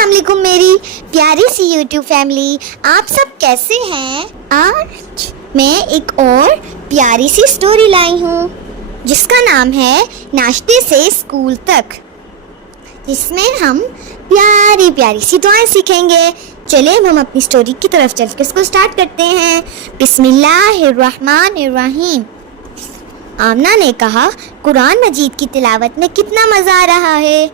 السلام علیکم میری پیاری سی یوٹیوب فیملی، آپ سب کیسے ہیں؟ آج میں ایک اور پیاری سی سٹوری لائی ہوں جس کا نام ہے ناشتے سے اسکول تک، جس میں ہم پیاری پیاری سی دعائیں سیکھیں گے۔ چلیں ہم اپنی سٹوری کی طرف چل کے اس کو سٹارٹ کرتے ہیں۔ بسم اللہ الرحمن الرحیم۔ آمنہ نے کہا، قرآن مجید کی تلاوت میں کتنا مزہ آ رہا ہے۔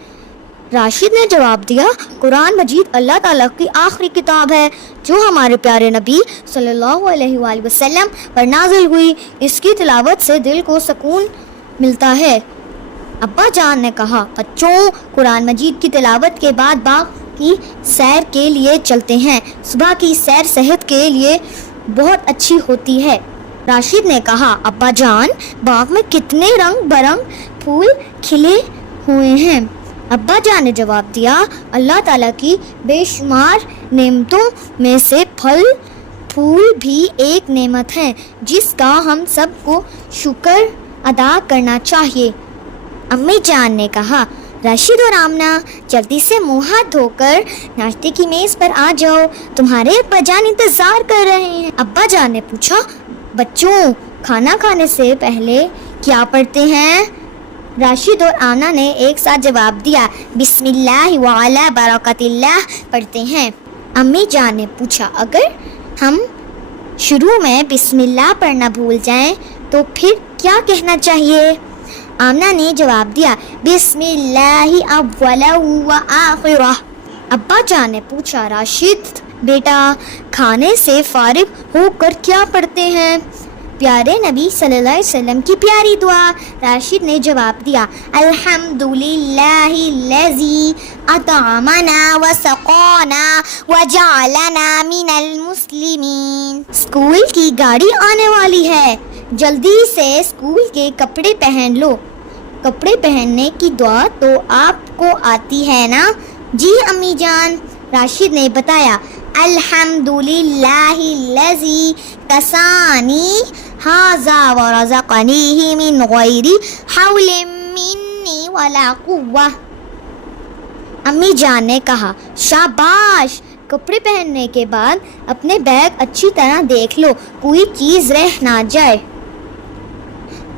راشد نے جواب دیا، قرآن مجید اللہ تعالیٰ کی آخری کتاب ہے جو ہمارے پیارے نبی صلی اللہ علیہ وآلہ وسلم پر نازل ہوئی۔ اس کی تلاوت سے دل کو سکون ملتا ہے۔ ابا جان نے کہا، بچوں قرآن مجید کی تلاوت کے بعد باغ کی سیر کے لیے چلتے ہیں۔ صبح کی سیر صحت کے لیے بہت اچھی ہوتی ہے۔ راشد نے کہا، ابا جان باغ میں کتنے رنگ برنگ پھول کھلے ہوئے ہیں۔ ابا جان نے جواب دیا، اللہ تعالیٰ کی بے شمار نعمتوں میں سے پھل پھول بھی ایک نعمت ہے جس کا ہم سب کو شکر ادا کرنا چاہیے۔ امی جان نے کہا، راشد اور آمنہ جلدی سے منہ ہاتھ دھو کر ناشتے کی میز پر آ جاؤ، تمہارے ابا جان انتظار کر رہے ہیں۔ ابا جان نے پوچھا، بچوں کھانا کھانے سے پہلے کیا پڑھتے ہیں؟ راشد اور آمنہ نے ایک ساتھ جواب دیا، بسم اللہ وعلی برکت اللہ پڑھتے ہیں۔ امی جان نے پوچھا، اگر ہم شروع میں بسم اللہ پڑھنا بھول جائیں تو پھر کیا کہنا چاہیے؟ آمنہ نے جواب دیا، بسم اللہ اولا و آخرہ۔ ابا جان نے پوچھا، راشد بیٹا کھانے سے فارغ ہو کر کیا پڑھتے ہیں؟ پیارے نبی صلی اللہ علیہ وسلم کی پیاری دعا۔ راشد نے جواب دیا، الحمدللہ الذی اطعمنا وسقانا وجعلنا من المسلمین۔ اسکول کی گاڑی آنے والی ہے، جلدی سے اسکول کے کپڑے پہن لو۔ کپڑے پہننے کی دعا تو آپ کو آتی ہے نا؟ جی امی جان، راشد نے بتایا، الحمدللہ الذی کسانی ھذا ورزقنیہ من غیر حول منی ولا قوہ۔ امی جان نے کہا، شاباش، کپڑے پہننے کے بعد اپنے بیگ اچھی طرح دیکھ لو، کوئی چیز رہ نہ جائے۔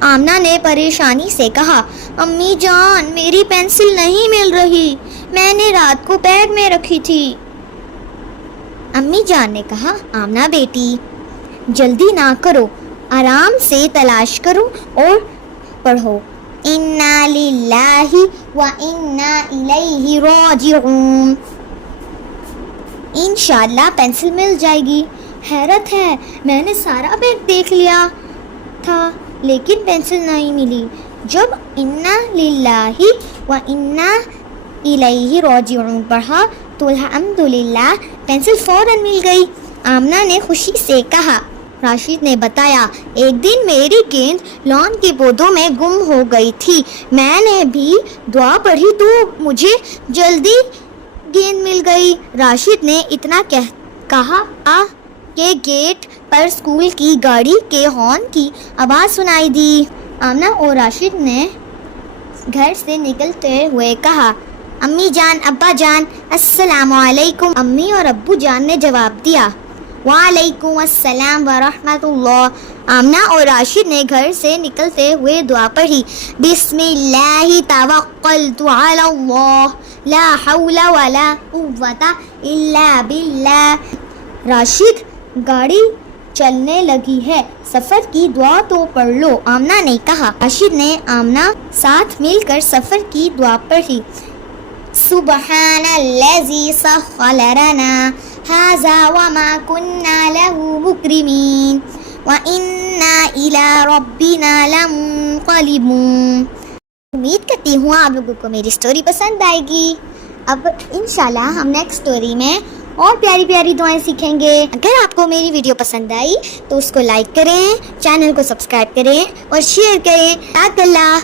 آمنہ نے پریشانی سے کہا، امی جان میری پینسل نہیں مل رہی، میں نے رات کو بیگ میں رکھی تھی۔ امی جان نے کہا، آمنہ بیٹی جلدی نہ کرو، آرام سے تلاش کرو اور پڑھو، انا للہ و انا الیہ راجعون۔ انشاءاللہ پینسل مل جائے گی۔ حیرت ہے، میں نے سارا بیگ دیکھ لیا تھا لیکن پینسل نہیں ملی۔ جب انا للہ و انا الیہ راجعون پڑھا تو الحمدللہ پینسل فوراً مل گئی۔ آمنہ نے خوشی سے کہا۔ راشد نے بتایا، ایک دن میری گیند لان کے پودوں میں گم ہو گئی تھی، میں نے بھی دعا پڑھی تو مجھے جلدی گیند مل گئی۔ راشد نے اتنا کہا کہ گیٹ پر اسکول کی گاڑی کے ہارن کی آواز سنائی دی۔ آمنہ اور راشد نے گھر سے نکلتے ہوئے کہا، امی جان ابا جان السلام علیکم۔ امی اور ابو جان نے جواب دیا، وعلیکم السلام ورحمۃ اللہ۔ آمنہ اور راشد نے گھر سے نکلتے ہوئے دعا پڑھی، بسم اللہ توکلت علی اللہ لا حول ولا قوۃ الا باللہ۔ راشد گاڑی چلنے لگی ہے، سفر کی دعا تو پڑھ لو، آمنہ نے کہا۔ راشد نے آمنہ ساتھ مل کر سفر کی دعا پڑھی، سبحان الذی سخر لنا ھذا وما کنا لہ مقرنین وإنا الی ربنا لمنقلبون۔ امید کرتی ہوں آپ لوگوں کو میری سٹوری پسند آئے گی۔ اب انشاءاللہ ہم نیکسٹ سٹوری میں اور پیاری پیاری دعائیں سیکھیں گے۔ اگر آپ کو میری ویڈیو پسند آئی تو اس کو لائک کریں، چینل کو سبسکرائب کریں اور شیئر کریں۔ اللہ